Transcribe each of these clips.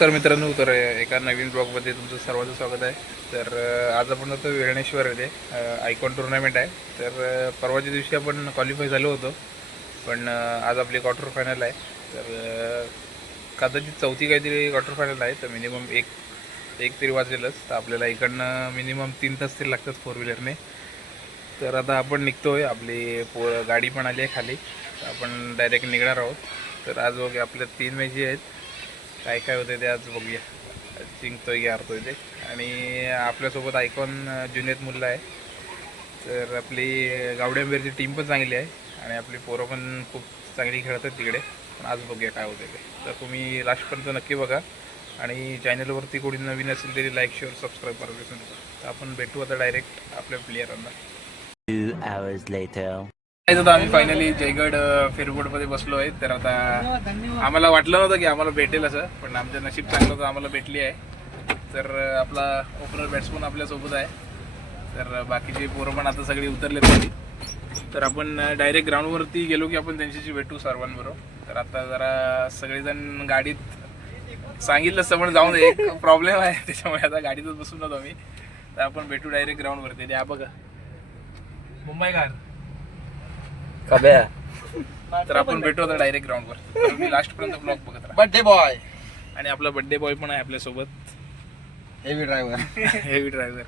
तर मित्रांनो, तर एका नवीन ब्लॉगमध्ये तुमचं सर्वांचं स्वागत आहे. तर आज आपण जातो वेळणेश्वर येथे आयकॉन टुर्नामेंट आहे. तर परवाच्या दिवशी आपण क्वालिफाय झालो होतो, पण आज आपली क्वार्टर फायनल आहे. तर कदाचित चौथी काहीतरी क्वार्टर फायनल आहे. तर मिनिमम एक तरी वाजलेलंच. तर आपल्याला इकडनं मिनिमम 3 तास तरी लागतात फोर व्हीलरने. तर आता आपण निघतो आहे. आपली गाडी पण आली आहे खाली. तर आपण डायरेक्ट निघणार आहोत. तर आज बघा आपल्या 3 मॅची आहेत. काय काय होते ते आज बघूया. जिंकतोय की हारतोय ते. आणि आपल्यासोबत आयकॉन जुनेद मुल्ला आहे. तर आपली गावड्यांबेरची टीम पण चांगली आहे आणि आपली पोरं पण खूप चांगली खेळतात तिकडे. पण आज बघूया काय होते ते. तर तुम्ही लास्टपर्यंत नक्की बघा आणि चॅनलवरती कोणी नवीन असेल तरी लाईक शेअर सबस्क्राईब करा विसरू नका. तर आपण भेटू आता डायरेक्ट आपल्या प्लेयरांना. 2 hours later. आता आम्ही फायनली जयगड फेरबोर्डमध्ये बसलो आहे. तर आता आम्हाला वाटलं नव्हतं की आम्हाला भेटेल असं, पण आमचं नशीब चांगलं होतं, आम्हाला भेटली आहे. तर आपला ओपनर बॅट्समन आपल्यासोबत आहे. तर बाकीचे पोरं पण आता सगळी उतरले तरी. तर आपण डायरेक्ट ग्राउंडवरती गेलो की आपण त्यांच्याशी भेटू सर्वांबरोबर. तर आता जरा सगळेजण गाडीत सांगितलं समोर जाऊन एक प्रॉब्लेम आहे, त्याच्यामुळे आता गाडीतच बसून नव्हतो आम्ही. तर आपण भेटू डायरेक्ट ग्राउंडवरती. द्या बघा मुंबई कार. तर आपण भेटू आता डायरेक्ट ग्राउंडवर. तर मी लास्टपर्यंत ब्लॉग बघत राहा. बर्थडे बॉय आणि आपला बर्थडे बॉय पण आहे आपल्यासोबत, हेवी ड्रायव्हर. Heavy driver.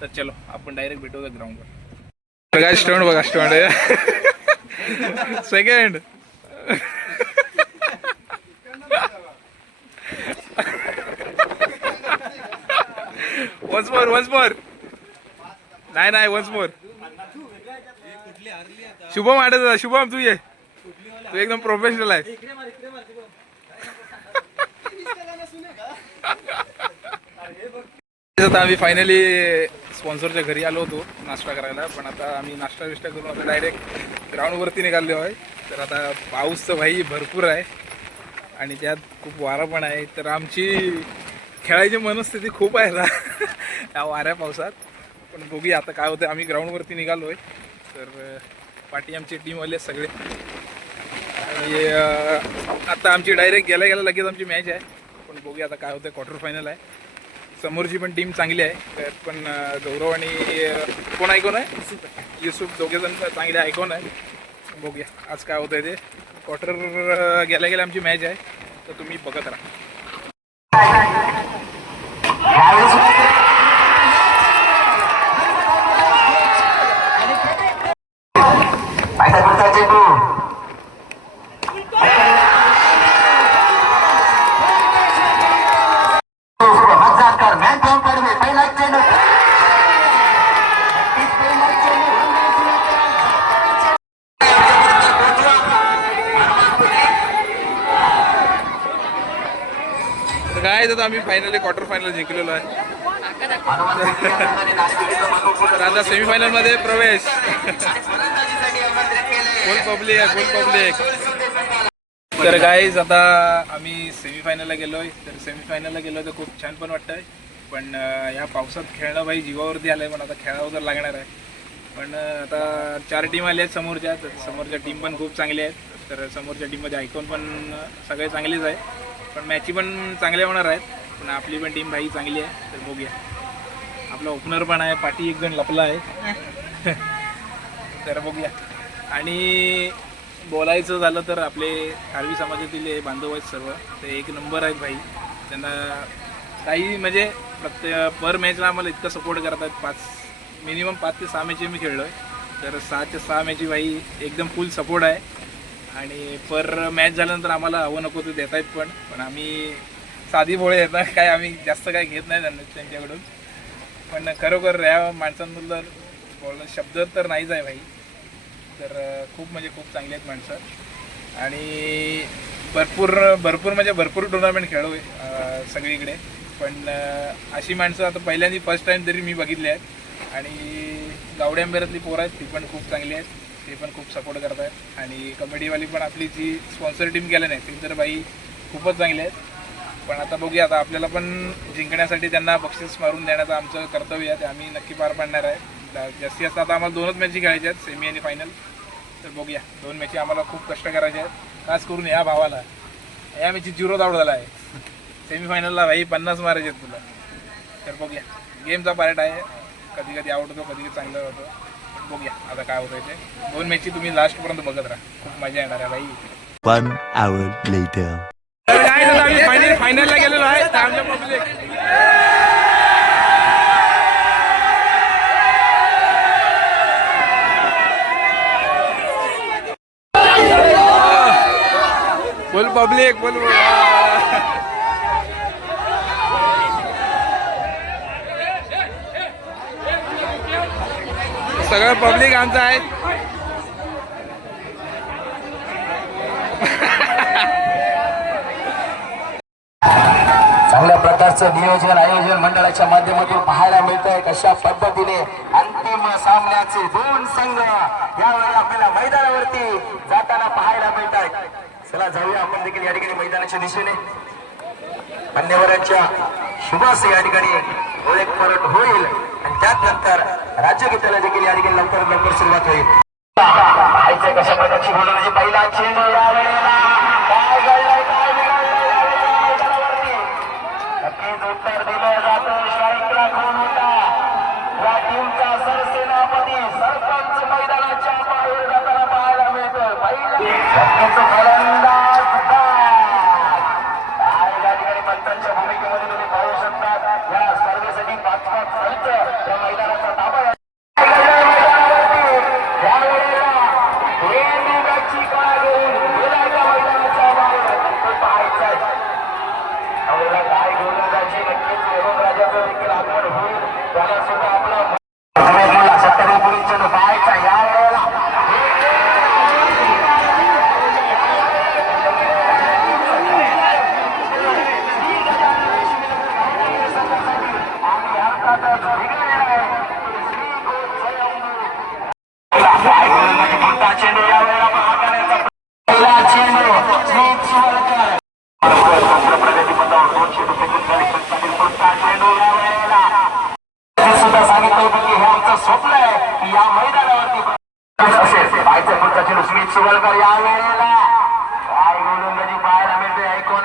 तर चलो आपण डायरेक्ट भेटू ग्राउंडवर. काय स्टंट बघा, स्टंट सेकंड. Once more. नाही वन्स मोर. शुभम आडत. शुभम तू ये, तू एकदम प्रोफेशनल आहे. आता आम्ही फायनली स्पॉन्सरच्या घरी आलो होतो नाश्ता करायला, पण आता आम्ही नाश्ता करून आता डायरेक्ट ग्राउंडवरती निघालो आहे. तर आता पाऊस तर भाई भरपूर आहे आणि त्यात खूप वारा पण आहे. तर आमची खेळायची मनस्थिती खूप आहे ना या वाऱ्या पावसात. पण बघूया आता काय होतं. आम्ही ग्राउंडवरती निघालो आहे. तर पाठी आमची टीमवाले सगळे. आणि आता आमची डायरेक्ट गेल्या लगेच आमची मॅच आहे. पण बघूया आता काय होतं. क्वार्टर फायनल आहे. समोरची पण टीम चांगली आहे. तर पण गौरव आणि कोण आहे युसुफ दोघेजण चांगले आयकॉन आहे. बघूया आज काय होतं ते. क्वार्टर गेल्या आमची मॅच आहे. तर तुम्ही बघत राहा. काय तर आम्ही फायनली क्वार्टर फायनल जिंकलेलो आहे. तर आता सेमीफायनल मध्ये प्रवेश. फुल पब्लिक. तर गाईज आता आम्ही सेमीफायनलला गेलोय. तर सेमीफायनलला गेलो तर खूप छान पण वाटतंय. पण या पावसात खेळणं भाई जीवावरती आलंय. पण आता खेळावं तर लागणार आहे. पण आता 4 टीम आल्या आहेत समोरच्या. तर समोरच्या टीम पण खूप चांगल्या आहेत. तर समोरच्या टीममध्ये आयकॉन पण सगळे चांगलेच आहे. पण मॅची पण चांगल्या होणार आहेत. पण आपली पण टीम भाई चांगली आहे. तर बघूया. आपला ओपनर पण आहे, पाठी एक जण लपला आहे. तर बघूया. आणि बोलायचं झालं तर आपले खारवी समाजातील बांधव आहेत सर्व. ते एक नंबर आहेत भाई. त्यांना काही म्हणजे प्रत्येक पर मॅचला आम्हाला इतकं सपोर्ट करतात. मिनिमम 5 ते 6 मॅची मी खेळलो आहे. तर 6 ते 6 मॅची भाई एकदम फुल सपोर्ट आहे. आणि पर मॅच झाल्यानंतर आम्हाला हवं नको ते देत आहेत. पण आम्ही साधी भोळे येतात, काय आम्ही जास्त काय घेत नाही त्यांच्याकडून. पण खरोखर या माणसांबद्दल बोलणं शब्द तर नाहीच आहे भाई. तर खूप म्हणजे खूप चांगले आहेत माणसं. आणि भरपूर टुर्नामेंट खेळलो आहे सगळीकडे. पण अशी माणसं आता पहिल्यांदा फर्स्ट टाईम तरी मी बघितली आहेत. आणि गावड्यांबेरातली पोरं आहेत ती पण खूप चांगली आहेत. ते पण खूप सपोर्ट करत आहेत. आणि कमेडीवाली पण आपली जी स्पॉन्सर टीम गेल्या नाही ती तर बाई खूपच चांगली आहेत. पण आता बघूया. आता आपल्याला पण जिंकण्यासाठी त्यांना बक्षीस मारून देण्याचं आमचं कर्तव्य आहे. ते आम्ही नक्की पार पाडणार आहे. जास्तीत जास्त आता आम्हाला 2च मॅची खेळायच्या आहेत, सेमी आणि फायनल. तर बघूया. 2 मॅची आम्हाला खूप कष्ट करायचे आहेत. खास करून या भावाला या मॅची 0 आउट झाला आहे. सेमीफायनलला भाई 50 मारायचे तुला. तर बघूया, गेमचा पार्ट आहे. कधी कधी आवडतो, कधी कधी चांगलं होतं. पण बघूया आता काय होतं ते. 2 मॅचची तुम्ही लास्टपर्यंत बघत राहा, खूप मजा येणार आहे भाई. 1 hour later. तर काय झालं, आम्ही फायनलला गेलेलो आहे. तर आमच्या पब्लिक बोल पब्लिक बोल. सगळं पब्लिक आमचं आहे. चांगल्या प्रकारचं नियोजन आयोजन मंडळाच्या माध्यमातून पाहायला मिळत आहे. कशा पद्धतीने अंतिम सामन्याचे 2 संघ यावेळी आपल्याला मैदानावरती जाताना पाहायला मिळत आहेत. चला जाऊया आपण देखील या ठिकाणी मैदानाच्या दिशेने. मान्यवरांच्या शुभास या ठिकाणी ओळख परत होईल आणि त्यानंतर राज्यगीताला देखील या ठिकाणी लवकर सुरुवात होईल. कशा प्रकारची गोलंदाजी, पहिला चेंडू यावेळेला काय घडलंय, काय बिघडलंय यावेळेला मैदानावरती नक्कीच उत्तर दिलं जातं. स्ट्राईकला कोण होता, या टीमचा सरसेनापती सरपंच मैदानाच्या बाहेर जाताना पाहायला मिळतोय. पहिला फलंदाज या ठिकाणी पंचांच्या भूमिकेमध्ये तुम्ही पाहू शकता. या स्पर्धेसाठी 5-5 संच या मैदानाचा ताबा चेंडू यावेळेला पहिला चेंडू स्मिथ शिवलकर चेंडू यावेळेला सुद्धा सांगितलं होतं की हे आमचं स्वप्न आहे की या मैदानावरती असेल. पाहायचं पुढचा चेंडू स्मिथ शिवलकर यावेळेला काय गोलंदाजी पाहायला मिळते. ऐकून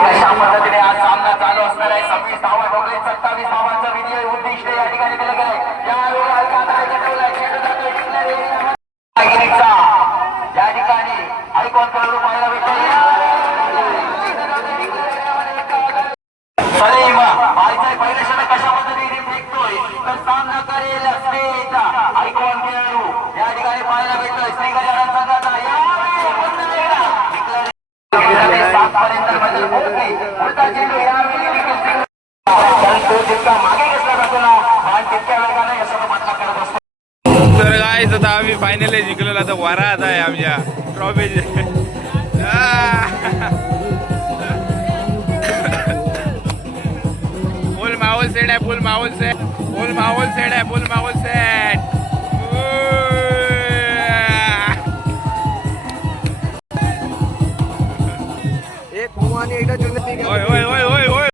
अशा पद्धतीने आज सामना चालू असणार आहे. 26 धावा ठोकले, 27 धावांचं विजय उद्दिष्ट या ठिकाणी दिलं गेलंय. यावेळी हलका चेंडू जातोय या ठिकाणी ऐकून करून पाहायला भेटेल. पहिल्या षटक कशा पद्धतीने फेकतोय तर सामना करेल स्मिथ. ऐकून खेळू या ठिकाणी पाहायला भेटतोय. श्री गजानन संघाचा यावेळी पुढचा चेंडू यावेळी तो जितका मागे घेतला जातो ना आणि तितक्या वेगाने या सर्व मात्र करत असतो. तर गाईज आता आम्ही फायनली जिंकलेलो. आता वरात आहे आमच्या ट्रॉफीचे. फुल माहोल सेट आहे, फुल माहोल सेट, फुल माहोल सेट आहे, फुल माहोल सेट. एक आणि एकदा चुंदर होय होय होय होय होय.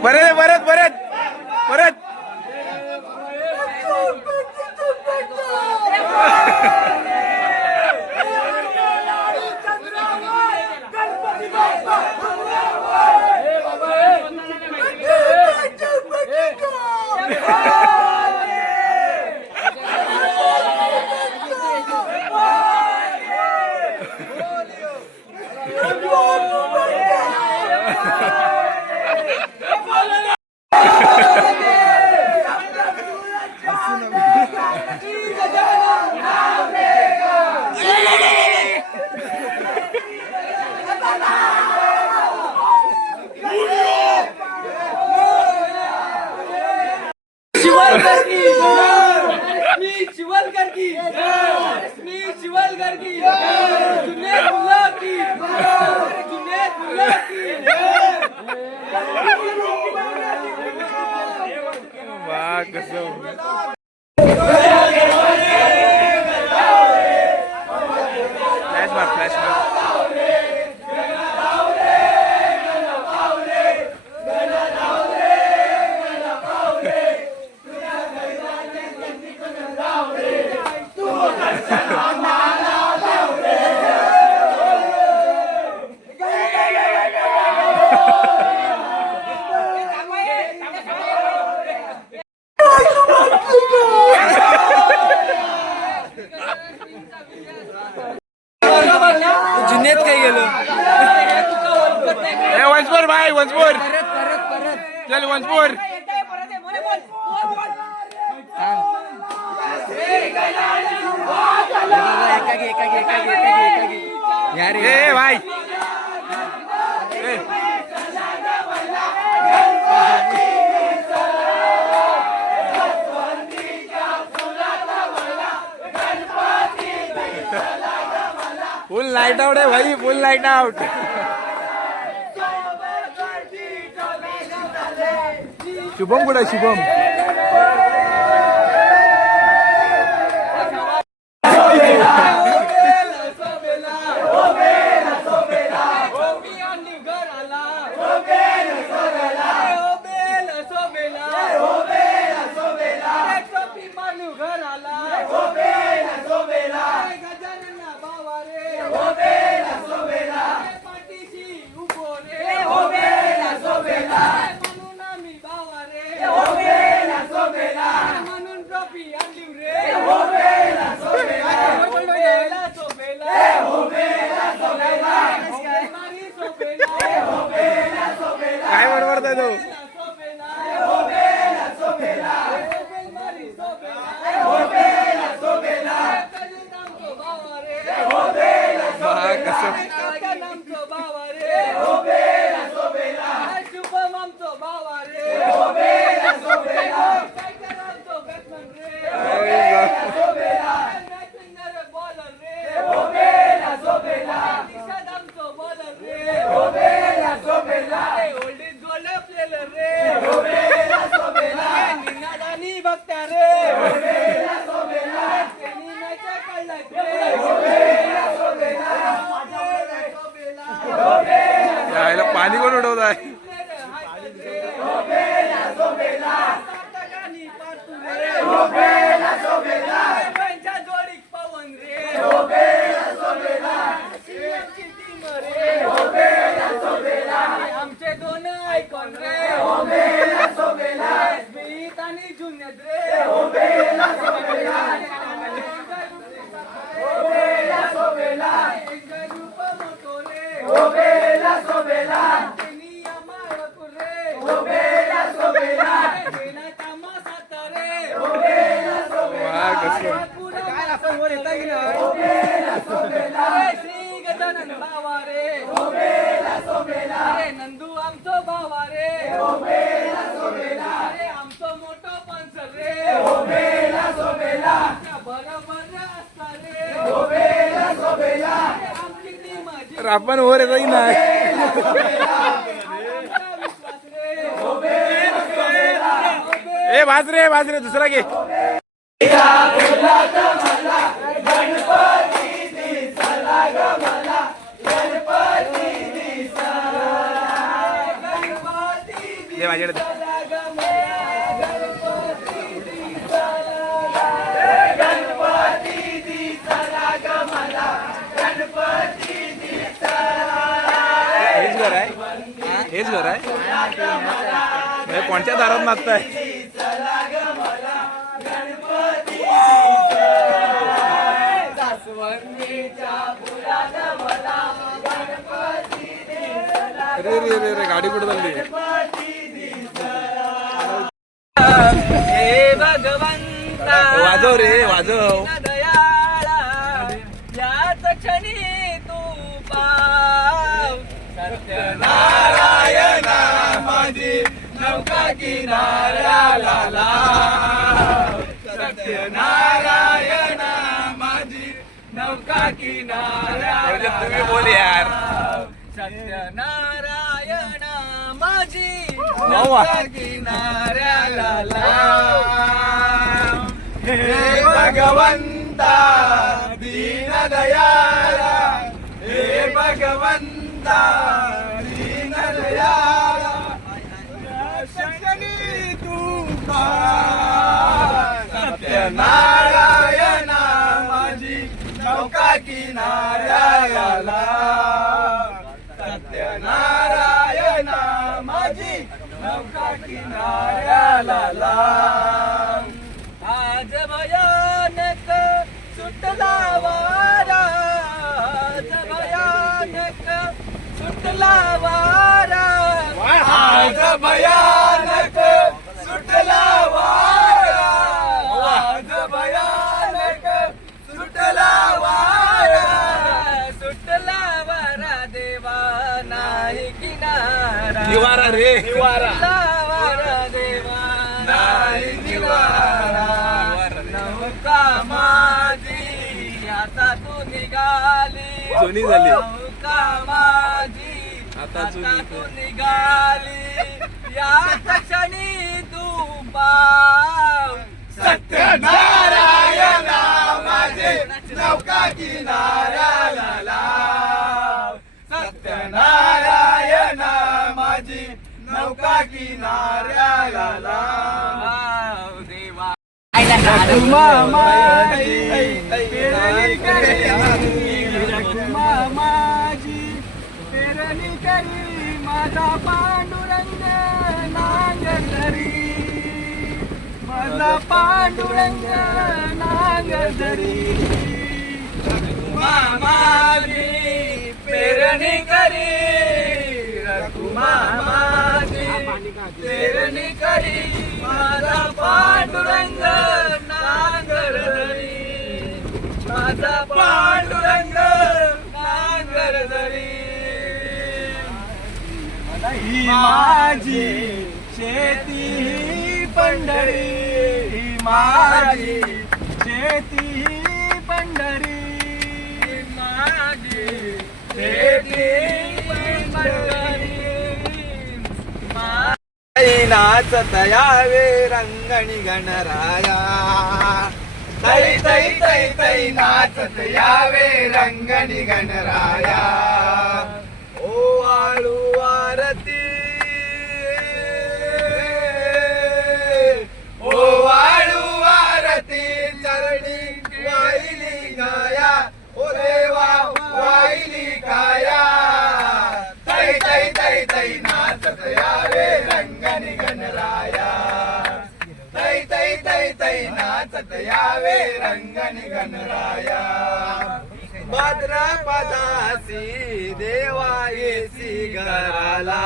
परत परत परत परत शिवलकर की शिवलकर की जुनेद मुल्ला की जुनेद मुल्ला की वाह कसं फ्लॅश मार फ्लॅश मार जुनेद काय गेलो वन्स मोर भाई वन्स मोर चल वन्स मोर ए भाई फुल लाइट आउट है भाई फुल लाइट आउट शुभम कुठे शुभम काय बडबडताय तो पाणी कोण उडवत आहे आमचे दोन ऐकून रे आणि जुन्यात रे नंदू आमचो भावा रे आमचो मोठो पंचर रे बरोबर असता रे आमची टीम आपण वर येतही नाही ए बाजरे दुसरा घे हेच घर आहे म्हणजे कोणत्या दारात नाचताय अरे रे रे रे गाडी कुठे चालली हे भगवंता वाजव रे वाजव दयाळा याच क्षणी तू पाव सत्यनारायणा माझी नौका किनाऱ्याला लाव सत्यनारायणा माझी नौका किनाऱ्याला तुम्ही बोल यार सत्यनारायण माझी वा. नौका किनाऱ्याला लाव. हे भगवंता दीन दयाला हे भगवंता दीन दयाला शक्ती तू सत्यनारायण माझी नौका किनाऱ्याला लाव. सत्यनारायण माझी नौका किनाऱ्याला लाव. आज भयानक सुटला वारा आज भयानक सुटला वारा आज भयानक सुटला वारा आज भयानक सुटला वारा सुटला वारा देवा नाही किनारा निवारा रे निवारा देवा नाही निवारा नौका माझी आता तू निघाली जुनी झाली. नौका माझी आता आता तू निघाली या क्षणी तू पाव सत्यनारायण माझे नौका किनाऱ्याला लाव. सत्यनारायण माझी नौका किनाऱ्याला लाव. देवा मामाजी पेरणी करी माझा पांडुरंग नांगरधरी माझा पांडुरंग नांगरधरी मामाजी पेरणी करी मामाजी पेरणी करी माझा पांडुरंग नांगरधरी माझा पांडुरंग नांगरधरी ही माझी शेती ही पंढरी ही माझी शेती ही पंढरी माझी शेती पंढरी नाचत यावे रंगणी गणराया तै तै तै तै नाचत यावे रंगणी गणराया ओ आळू आरती ओ आळू आरती चरणी वाहिली गाया ओ देवा वाहिली काया तै तै तै तै नाचत यावे रंगणी गणराया तै तै तै तै नाचत यावे रंगणी गणराया भाद्रपदासी देवा येसी घराला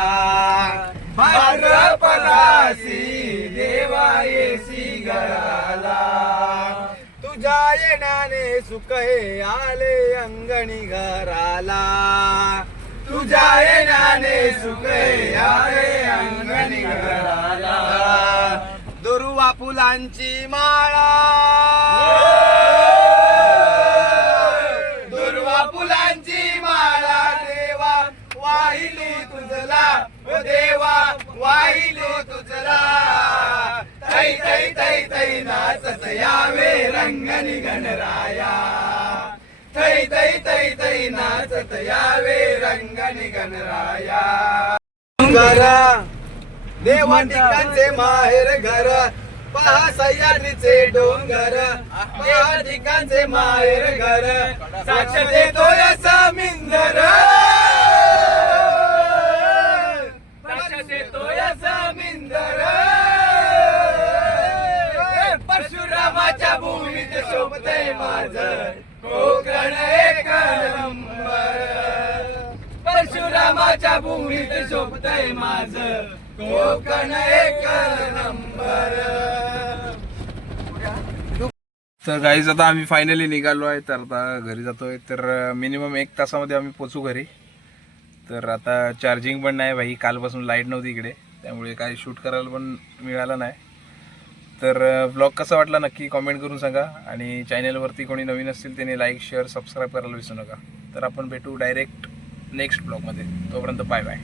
भाद्रपदासी देवा येसी घराला तुझ्या येण्याने सुख हे आले अंगणी घराला तुझ्या येण्याने सुख हे आले अंगणी घराला दुर्वा फुलांची माळा दुर्वा फुलांची माळा देवा वाहिली तुझला ओ देवा वाहिली तुझला तै तै तै तै नाचत यावे रंगणी गणराया तै तै तै तै नाचत यावे रंगणी गणराया घर देवा ठिकाणचे माहेर घर पहा सह्याद्रीचे डोंगर या ठिकाणचे माहेर घर साक्ष देतोय समिंदर शोभतय माझं कोकण एक नंबर परशुरामाच्या भूमीत शोभतय माझं कोकण एक नंबर तर गाईज आता आम्ही फायनली निघालो आहे. तर आता घरी जातोय. तर मिनिमम 1 तासामध्ये आम्ही पोचू घरी. तर आता चार्जिंग पण नाही भाई, कालपासून लाईट नव्हती इकडे, त्यामुळे काही शूट करायला पण मिळालं नाही. तर ब्लॉग कसा वाटला नक्की कॉमेंट करून सांगा. आणि चॅनलवरती कोणी नवीन असतील त्याने लाईक शेअर सबस्क्राईब करायला विसरू नका. तर आपण भेटू डायरेक्ट नेक्स्ट ब्लॉगमध्ये. तोपर्यंत बाय बाय.